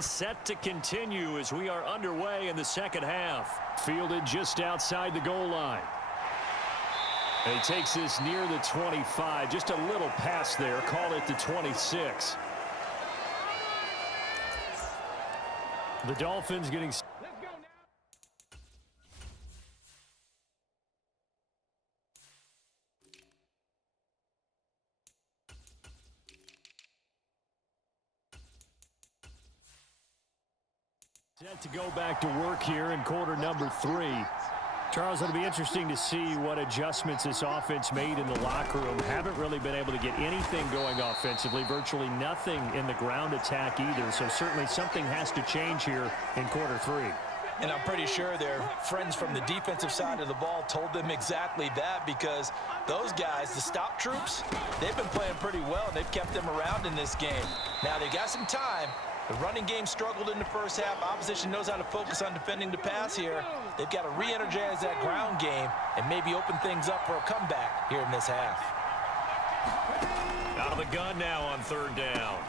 Action set to continue as we are underway in the second half. Fielded just outside the goal line. And he takes this near the 25. Just a little pass there. Call it the 26. The Dolphins getting... set to go back to work here in quarter number 3. Charles, it'll be interesting to see what adjustments this offense made in the locker room. Haven't really been able to get anything going offensively, virtually nothing in the ground attack either. So certainly something has to change here in quarter 3. And I'm pretty sure their friends from the defensive side of the ball told them exactly that, because those guys, the stop troops, they've been playing pretty well, and they've kept them around in this game. Now they got some time. The running game struggled in the first half. Opposition knows how to focus on defending the pass here. They've got to re-energize that ground game and maybe open things up for a comeback here in this half. Out of the gun now on third down.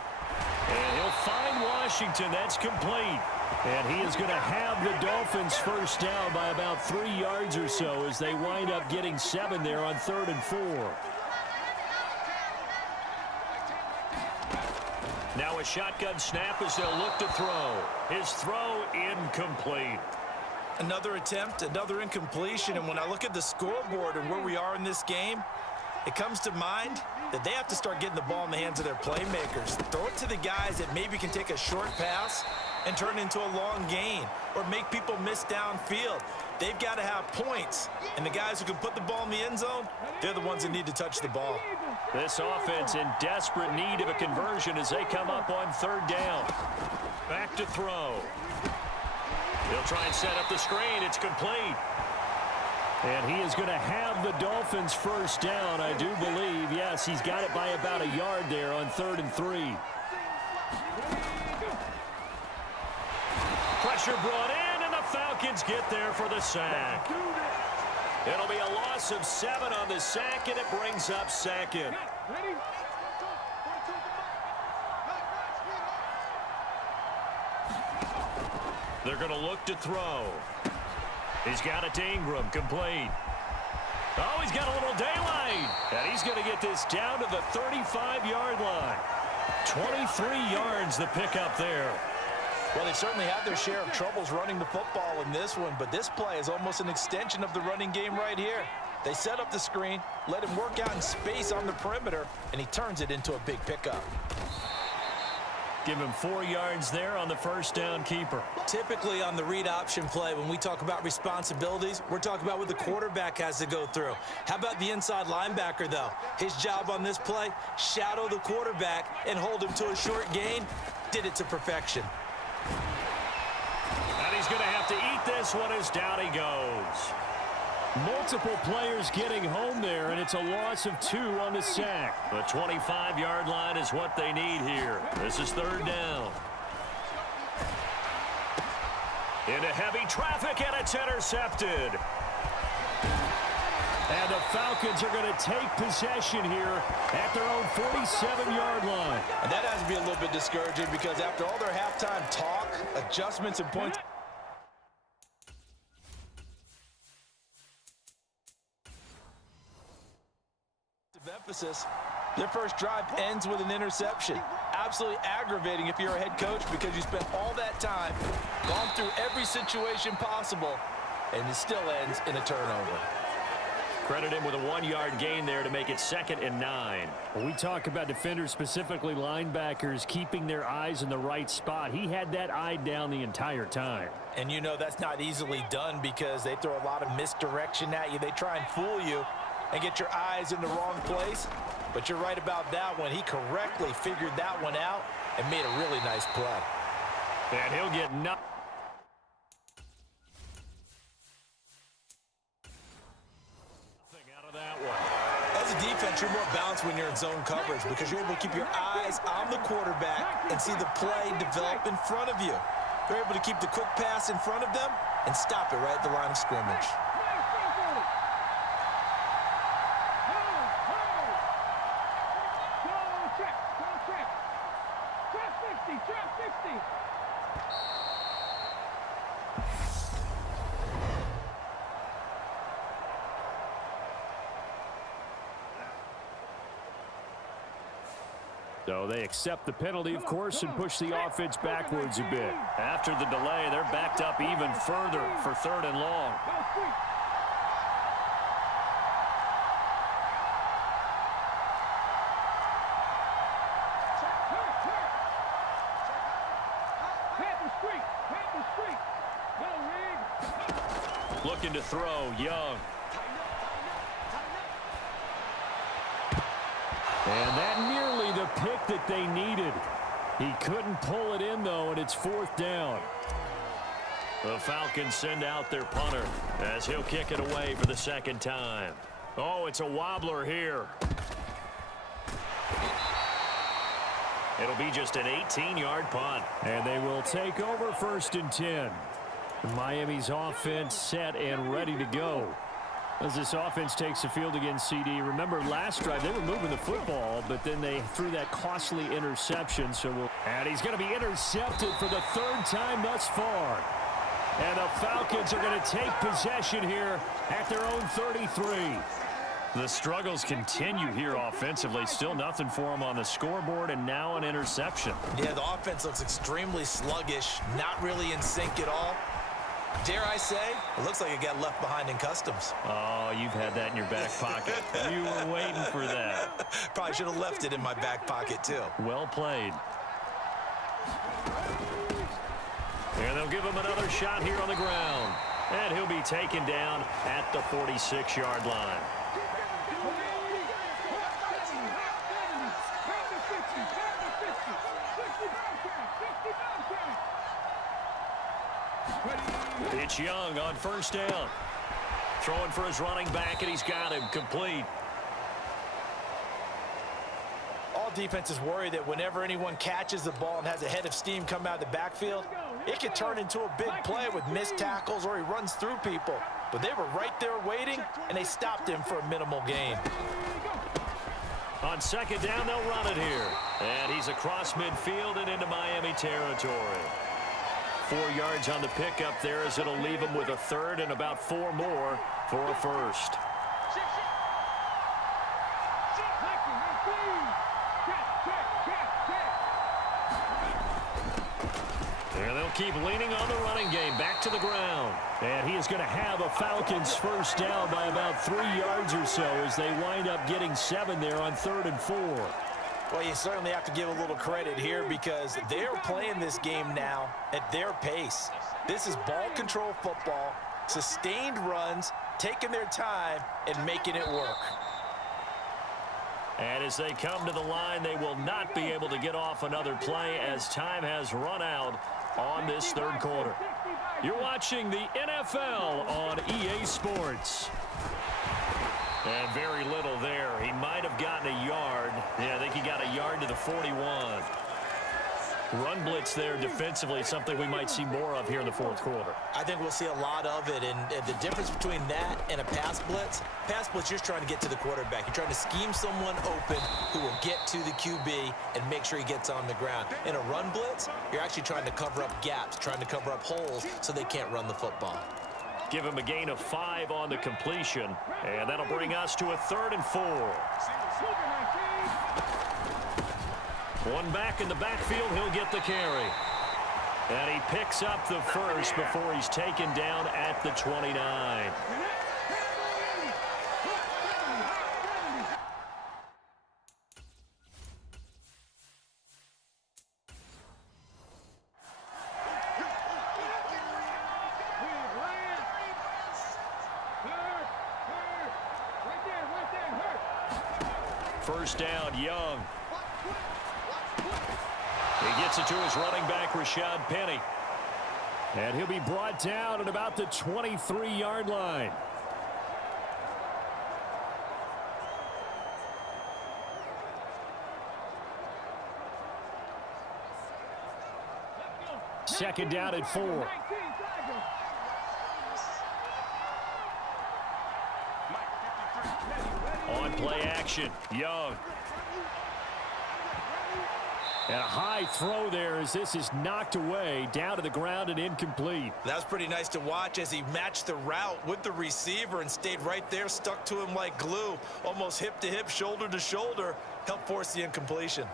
And he'll find Washington. That's complete. And he is going to have the Dolphins first down by about 3 yards or so as they wind up getting 7 there on 3rd and 4. Now a shotgun snap as they'll look to throw. His throw incomplete. Another attempt, another incompletion. And when I look at the scoreboard and where we are in this game, it comes to mind that they have to start getting the ball in the hands of their playmakers. Throw it to the guys that maybe can take a short pass and turn it into a long gain or make people miss downfield. They've got to have points. And the guys who can put the ball in the end zone, they're the ones that need to touch the ball. This offense in desperate need of a conversion as they come up on 3rd down. Back to throw. They'll try and set up the screen. It's complete. And he is going to have the Dolphins first down, I do believe. Yes, he's got it by about a yard there on 3rd and 3. Pressure brought in, and the Falcons get there for the sack. It'll be a loss of 7 on the sack, and it brings up 2nd. They're going to look to throw. He's got it to Ingram, complete. Oh, he's got a little daylight. And he's going to get this down to the 35-yard line. 23 yards the pickup there. Well, they certainly had their share of troubles running the football in this one, but this play is almost an extension of the running game right here. They set up the screen, let him work out in space on the perimeter, and he turns it into a big pickup. Give him 4 yards there on the first down keeper. Typically on the read option play, when we talk about responsibilities, we're talking about what the quarterback has to go through. How about the inside linebacker, though? His job on this play, shadow the quarterback and hold him to a short gain. Did it to perfection. And he's going to have to eat this one as down he goes. Multiple players getting home there, and it's a loss of 2 on the sack. The 25-yard line is what they need here. This is 3rd down. Into heavy traffic, and it's intercepted. And the Falcons are going to take possession here at their own 47-yard line. And that has to be a little bit discouraging because after all their halftime talk, adjustments and points, emphasis, their first drive ends with an interception. Absolutely aggravating if you're a head coach because you spent all that time, gone through every situation possible, and it still ends in a turnover. Credit him with a 1-yard gain there to make it 2nd and 9. When we talk about defenders, specifically linebackers, keeping their eyes in the right spot, he had that eye down the entire time. And you know that's not easily done because they throw a lot of misdirection at you. They try and fool you and get your eyes in the wrong place. But you're right about that one. He correctly figured that one out and made a really nice play. And he'll get knocked. As a defense, you're more balanced when you're in zone coverage because you're able to keep your eyes on the quarterback and see the play develop in front of you. You're able to keep the quick pass in front of them and stop it right at the line of scrimmage. So they accept the penalty, of course, and push the offense backwards a bit. After the delay, they're backed up even further for 3rd and long. Looking to throw, Young. And that nearly the pick that they needed. He couldn't pull it in, though, and it's 4th down. The Falcons send out their punter as he'll kick it away for the 2nd time. Oh, it's a wobbler here. It'll be just an 18-yard punt. And they will take over 1st and 10. Miami's offense set and ready to go. As this offense takes the field against CD. Remember, last drive, they were moving the football, but then they threw that costly interception. And he's going to be intercepted for the 3rd time thus far. And the Falcons are going to take possession here at their own 33. The struggles continue here offensively. Still nothing for them on the scoreboard, and now an interception. Yeah, the offense looks extremely sluggish, not really in sync at all. Dare I say, it looks like it got left behind in customs. Oh, you've had that in your back pocket. You were waiting for that. Probably should have left it in my back pocket, too. Well played. And they'll give him another shot here on the ground. And he'll be taken down at the 46-yard line. It's Young on 1st down. Throwing for his running back, and he's got him complete. All defenses worry that whenever anyone catches the ball and has a head of steam come out of the backfield, it could turn into a big play with missed tackles or he runs through people. But they were right there waiting, and they stopped him for a minimal gain. On 2nd down, they'll run it here. And he's across midfield and into Miami territory. 4 yards on the pickup there as it'll leave him with a 3rd and about 4 more for a 1st. And they'll keep leaning on the running game. Back to the ground. And he is going to have a Falcons 1st down by about 3 yards or so as they wind up getting 7 there on 3rd and 4. Well, you certainly have to give a little credit here because they're playing this game now at their pace. This is ball control football, sustained runs, taking their time, and making it work. And as they come to the line, they will not be able to get off another play as time has run out on this 3rd quarter. You're watching the NFL on EA Sports. And very little there. He might have gotten a yard. Yeah, I think he got a yard to the 41. Run blitz there defensively, something we might see more of here in the 4th quarter. I think we'll see a lot of it, and the difference between that and a pass blitz, you're just trying to get to the quarterback. You're trying to scheme someone open who will get to the QB and make sure he gets on the ground. In a run blitz, you're actually trying to cover up gaps, trying to cover up holes so they can't run the football. Give him a gain of 5 on the completion, and that'll bring us to a 3rd and 4. One back in the backfield, he'll get the carry. And he picks up the 1st before he's taken down at the 29. First down, Young. He gets it to his running back, Rashad Penny. And he'll be brought down at about the 23-yard line. Second down at 4. On play action, Young. And a high throw there as this is knocked away, down to the ground and incomplete. That was pretty nice to watch as he matched the route with the receiver and stayed right there, stuck to him like glue, almost hip to hip, shoulder to shoulder, helped force the incompletion.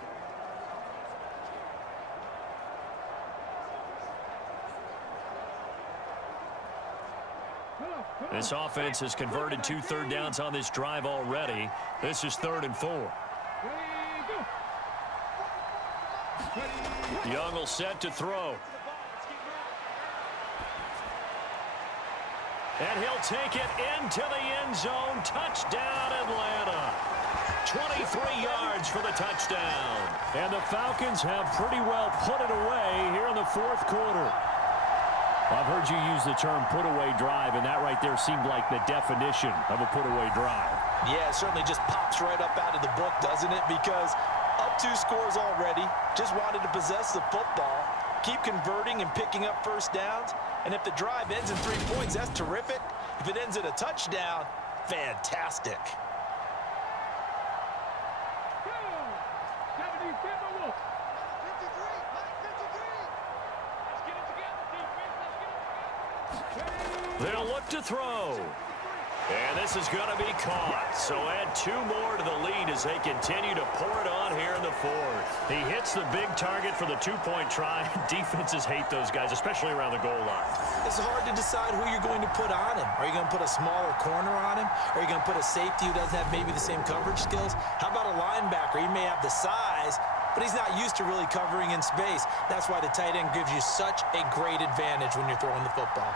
This offense has converted 2 third downs on this drive already. This is 3rd and 4. Young will set to throw. And he'll take it into the end zone. Touchdown, Atlanta. 23 yards for the touchdown. And the Falcons have pretty well put it away here in the 4th quarter. I've heard you use the term put-away drive, and that right there seemed like the definition of a put-away drive. Yeah, it certainly just pops right up out of the book, doesn't it? Because up 2 scores already, just wanted to possess the football, keep converting and picking up first downs. And if the drive ends in 3 points, that's terrific. If it ends in a touchdown, fantastic. They'll look to throw. And this is going to be caught. So add 2 more to the lead as they continue to pour it on here in the 4th. He hits the big target for the 2-point try. Defenses hate those guys, especially around the goal line. It's hard to decide who you're going to put on him. Are you going to put a smaller corner on him? Are you going to put a safety who doesn't have maybe the same coverage skills? How about a linebacker? He may have the size, but he's not used to really covering in space. That's why the tight end gives you such a great advantage when you're throwing the football.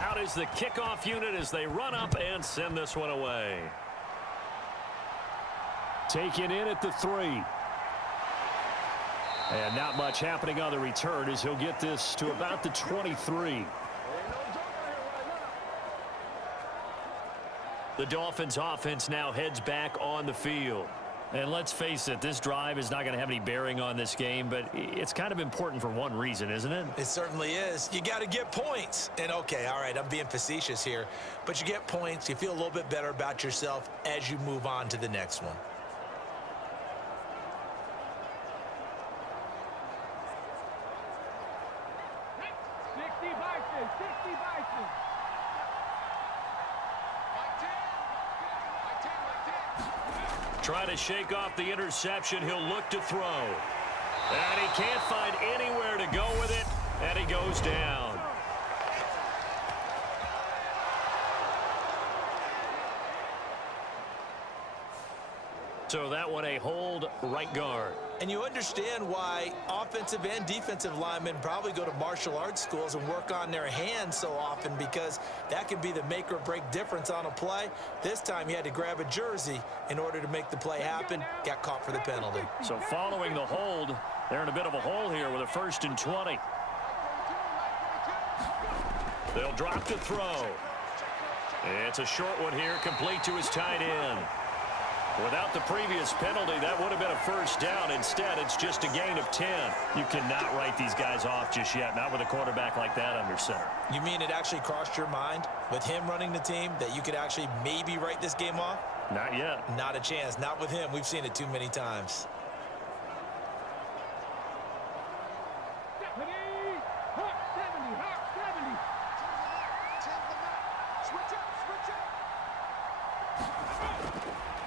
Out is the kickoff unit as they run up and send this one away. Taken in at the 3. And not much happening on the return as he'll get this to about the 23. The Dolphins offense now heads back on the field. And let's face it, this drive is not going to have any bearing on this game, but it's kind of important for one reason, isn't it? It certainly is. You got to get points. And, okay, all right, I'm being facetious here. But you get points. You feel a little bit better about yourself as you move on to the next one. Trying to shake off the interception. He'll look to throw. And he can't find anywhere to go with it. And he goes down. So that one a hold, right guard. And you understand why offensive and defensive linemen probably go to martial arts schools and work on their hands so often, because that can be the make or break difference on a play. This time he had to grab a jersey in order to make the play happen. Got caught for the penalty. So following the hold, they're in a bit of a hole here with a 1st and 20. They'll drop to throw. It's a short one here, complete to his tight end. Without the previous penalty, that would have been a 1st down. Instead, it's just a gain of 10. You cannot write these guys off just yet, not with a quarterback like that under center. You mean it actually crossed your mind with him running the team that you could actually maybe write this game off? Not yet. Not a chance. Not with him. We've seen it too many times.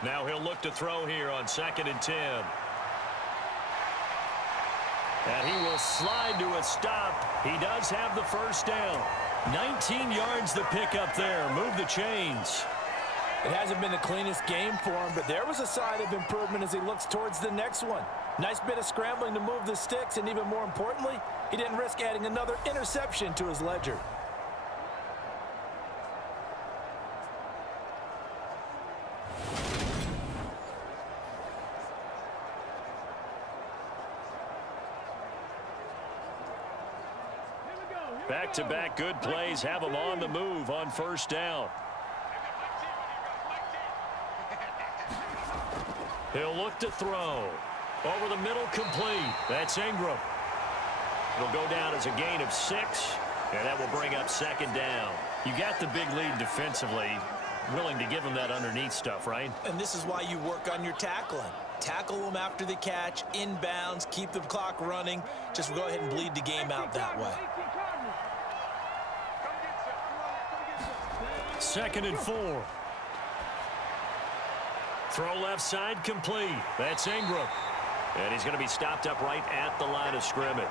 Now he'll look to throw here on 2nd and 10. And he will slide to a stop. He does have the 1st down. 19 yards the pickup there. Move the chains. It hasn't been the cleanest game for him, but there was a sign of improvement as he looks towards the next one. Nice bit of scrambling to move the sticks, and even more importantly, he didn't risk adding another interception to his ledger. Back-to-back good plays have him on the move on 1st down. He'll look to throw. Over the middle, complete. That's Ingram. It'll go down as a gain of 6, and that will bring up 2nd down. You got the big lead defensively. Willing to give him that underneath stuff, right? And this is why you work on your tackling. Tackle them after the catch, inbounds, keep the clock running. Just go ahead and bleed the game out that way. 2nd and 4. Throw left side complete. That's Ingram. And he's going to be stopped up right at the line of scrimmage.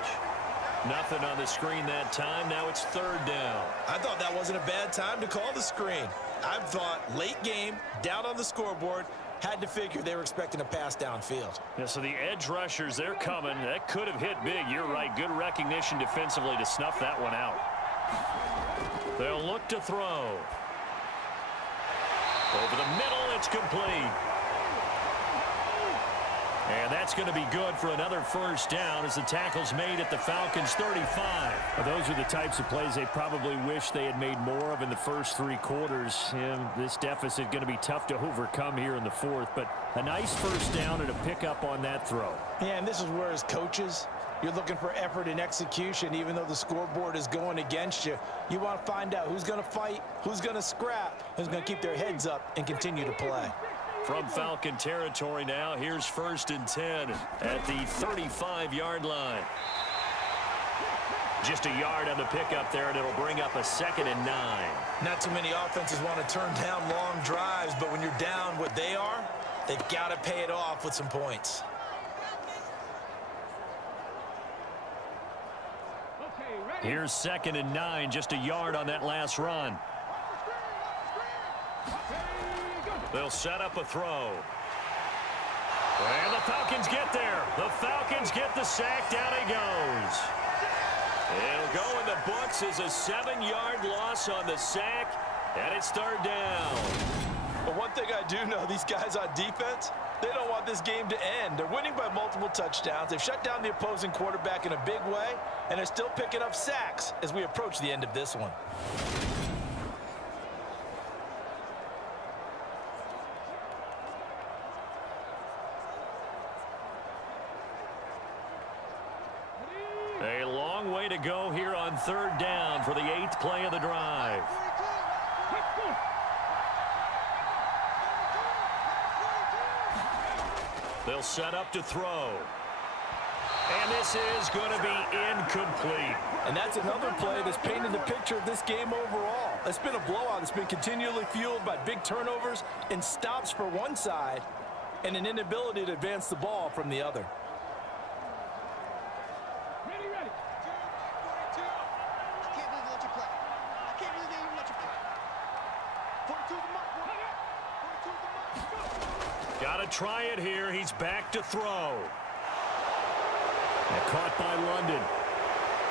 Nothing on the screen that time. Now it's 3rd down. I thought that wasn't a bad time to call the screen. I thought late game, down on the scoreboard, had to figure they were expecting a pass downfield. Yeah, so the edge rushers, they're coming. That could have hit big. You're right. Good recognition defensively to snuff that one out. They'll look to throw. Over the middle, it's complete. And that's going to be good for another 1st down as the tackle's made at the Falcons' 35. Well, those are the types of plays they probably wish they had made more of in the first 3 quarters. And this deficit going to be tough to overcome here in the 4th. But a nice 1st down and a pickup on that throw. Yeah, and this is where as coaches, you're looking for effort and execution. Even though the scoreboard is going against you, you want to find out who's going to fight, who's going to scrap, who's going to keep their heads up and continue to play. From Falcon territory now, here's 1st and 10 at the 35-yard line. Just a yard on the pickup there, and it'll bring up a 2nd and 9. Not too many offenses want to turn down long drives, but when you're down what they are, they've got to pay it off with some points. Here's 2nd and 9, just a yard on that last run. They'll set up a throw. And the Falcons get there. The Falcons get the sack. Down he goes. It'll go in the books as a 7-yard loss on the sack, and it's 3rd down. But one thing I do know, these guys on defense, they don't want this game to end. They're winning by multiple touchdowns. They've shut down the opposing quarterback in a big way, and they're still picking up sacks as we approach the end of this one. A long way to go here on 3rd down for the 8th play of the drive. They'll set up to throw. And this is going to be incomplete. And that's another play that's painted the picture of this game overall. It's been a blowout. It's been continually fueled by big turnovers and stops for one side and an inability to advance the ball from the other. Got to try it here. He's back to throw. And caught by London.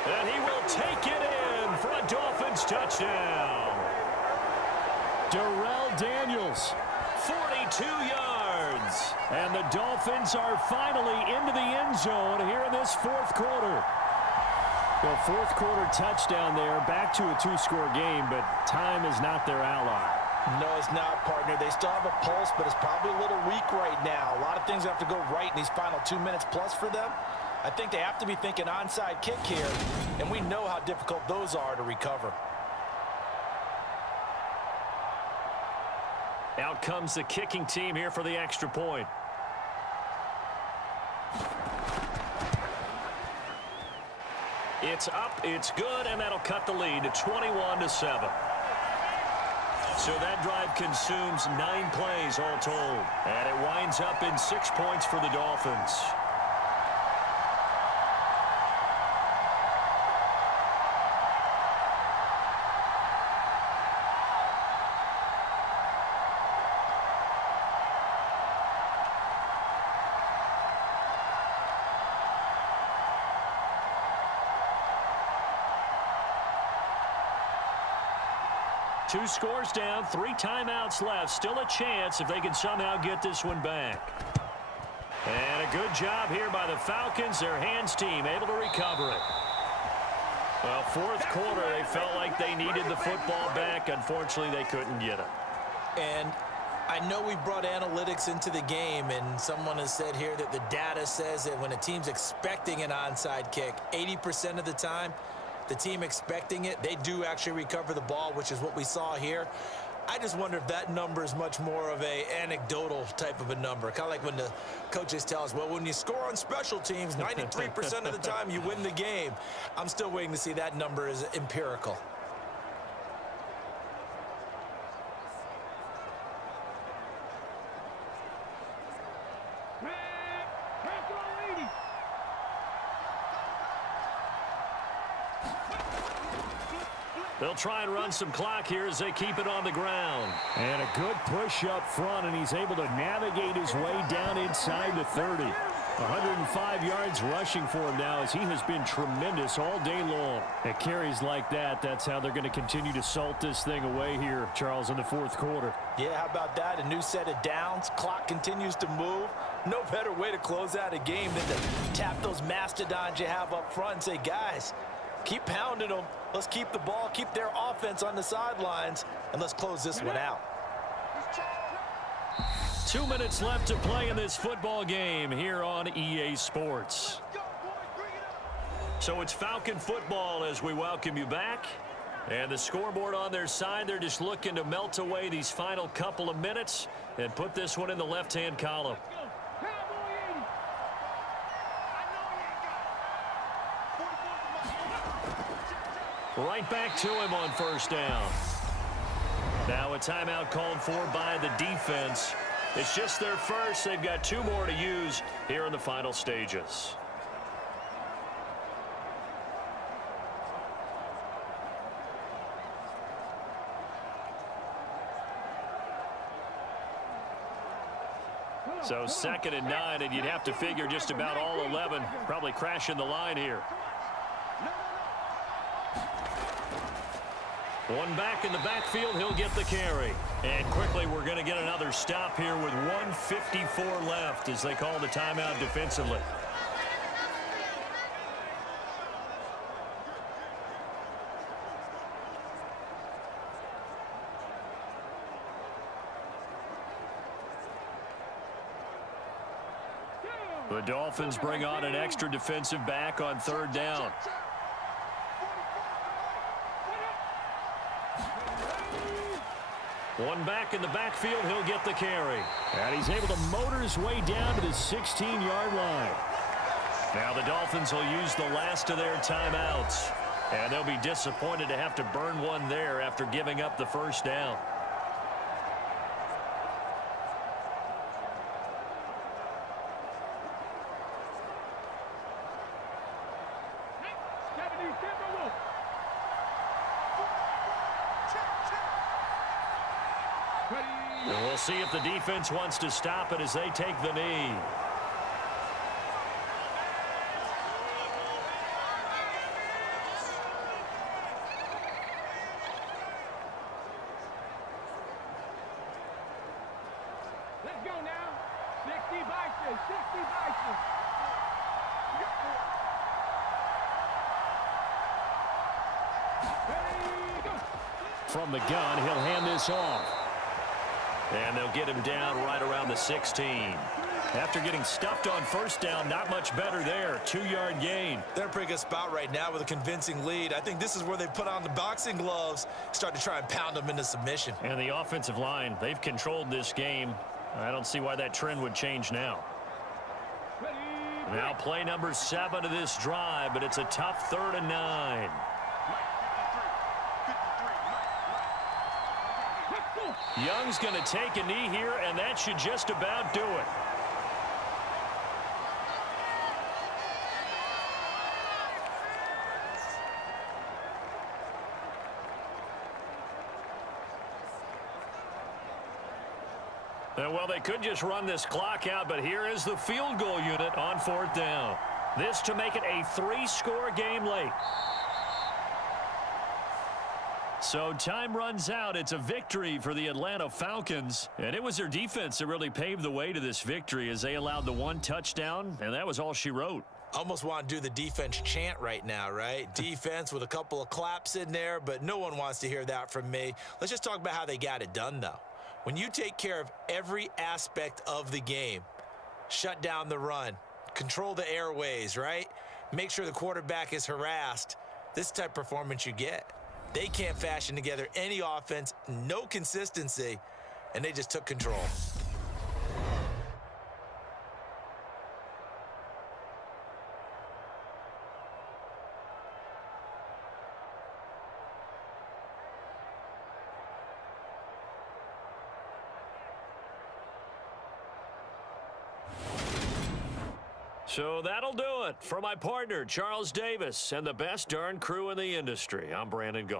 And he will take it in for a Dolphins touchdown. Darrell Daniels. 42 yards. And the Dolphins are finally into the end zone here in this 4th quarter. Well, 4th quarter touchdown there. Back to a 2-score game, but time is not their ally. No, it's not, partner. They still have a pulse, but it's probably a little weak right now. A lot of things have to go right in these final 2 minutes plus for them. I think they have to be thinking onside kick here, and we know how difficult those are to recover. Out comes the kicking team here for the extra point. It's up, it's good, and that'll cut the lead to 21-7. So that drive consumes 9 plays all told. And it winds up in 6 points for the Dolphins. Two scores down, 3 timeouts left. Still a chance if they can somehow get this one back. And a good job here by the Falcons, their hands team, able to recover it. Well, 4th quarter, they felt like they needed the football back. Unfortunately, they couldn't get it. And I know we brought analytics into the game, and someone has said here that the data says that when a team's expecting an onside kick, 80% of the time, the team expecting it, they do actually recover the ball, which is what we saw here. I just wonder if that number is much more of a anecdotal type of a number. Kind of like when the coaches tell us, well, when you score on special teams, 93% of the time you win the game. I'm still waiting to see that number is empirical. They'll try and run some clock here as they keep it on the ground. And a good push up front, and he's able to navigate his way down inside the 30. 105 yards rushing for him now as he has been tremendous all day long. At carries like that, that's how they're going to continue to salt this thing away here, Charles, in the fourth quarter. Yeah, how about that? A new set of downs. Clock continues to move. No better way to close out a game than to tap those mastodons you have up front and say, guys, keep pounding them. Let's keep the ball, keep their offense on the sidelines, and let's close this one out. 2 minutes left to play in this football game here on EA Sports. So it's Falcon football as we welcome you back. And the scoreboard on their side, they're just looking to melt away these final couple of minutes and put this one in the left-hand column. Right back to him on first down. Now a timeout called for by the defense. It's just their first. They've got 2 more to use here in the final stages. So 2nd and 9, and you'd have to figure just about all 11 probably crashing the line here. One back in the backfield, he'll get the carry. And quickly, we're going to get another stop here with 1:54 left as they call the timeout defensively. The Dolphins bring on an extra defensive back on 3rd down. One back in the backfield, he'll get the carry. And he's able to motor his way down to the 16-yard line. Now the Dolphins will use the last of their timeouts. And they'll be disappointed to have to burn one there after giving up the first down. And we'll see if the defense wants to stop it as they take the knee. Let's go now. 60 Vikings, 60 Vikings. From the gun, he'll hand this off. And they'll get him down right around the 16. After getting stuffed on first down, not much better there. 2-yard gain. They're in a pretty good spot right now with a convincing lead. I think this is where they put on the boxing gloves, start to try and pound them into submission. And the offensive line, they've controlled this game. I don't see why that trend would change now. Now play number 7 of this drive, but it's a tough 3rd and 9. Young's going to take a knee here, and that should just about do it. Well, they could just run this clock out, but here is the field goal unit on 4th down. This to make it a 3-score game late. So time runs out. It's a victory for the Atlanta Falcons. And it was their defense that really paved the way to this victory as they allowed the 1 touchdown, and that was all she wrote. Almost want to do the defense chant right now, right? Defense with a couple of claps in there, but no one wants to hear that from me. Let's just talk about how they got it done, though. When you take care of every aspect of the game, shut down the run, control the airways, right? Make sure the quarterback is harassed. This type of performance you get. They can't fashion together any offense, no consistency, and they just took control. So that'll do it. For my partner, Charles Davis, and the best darn crew in the industry, I'm Brandon Goff.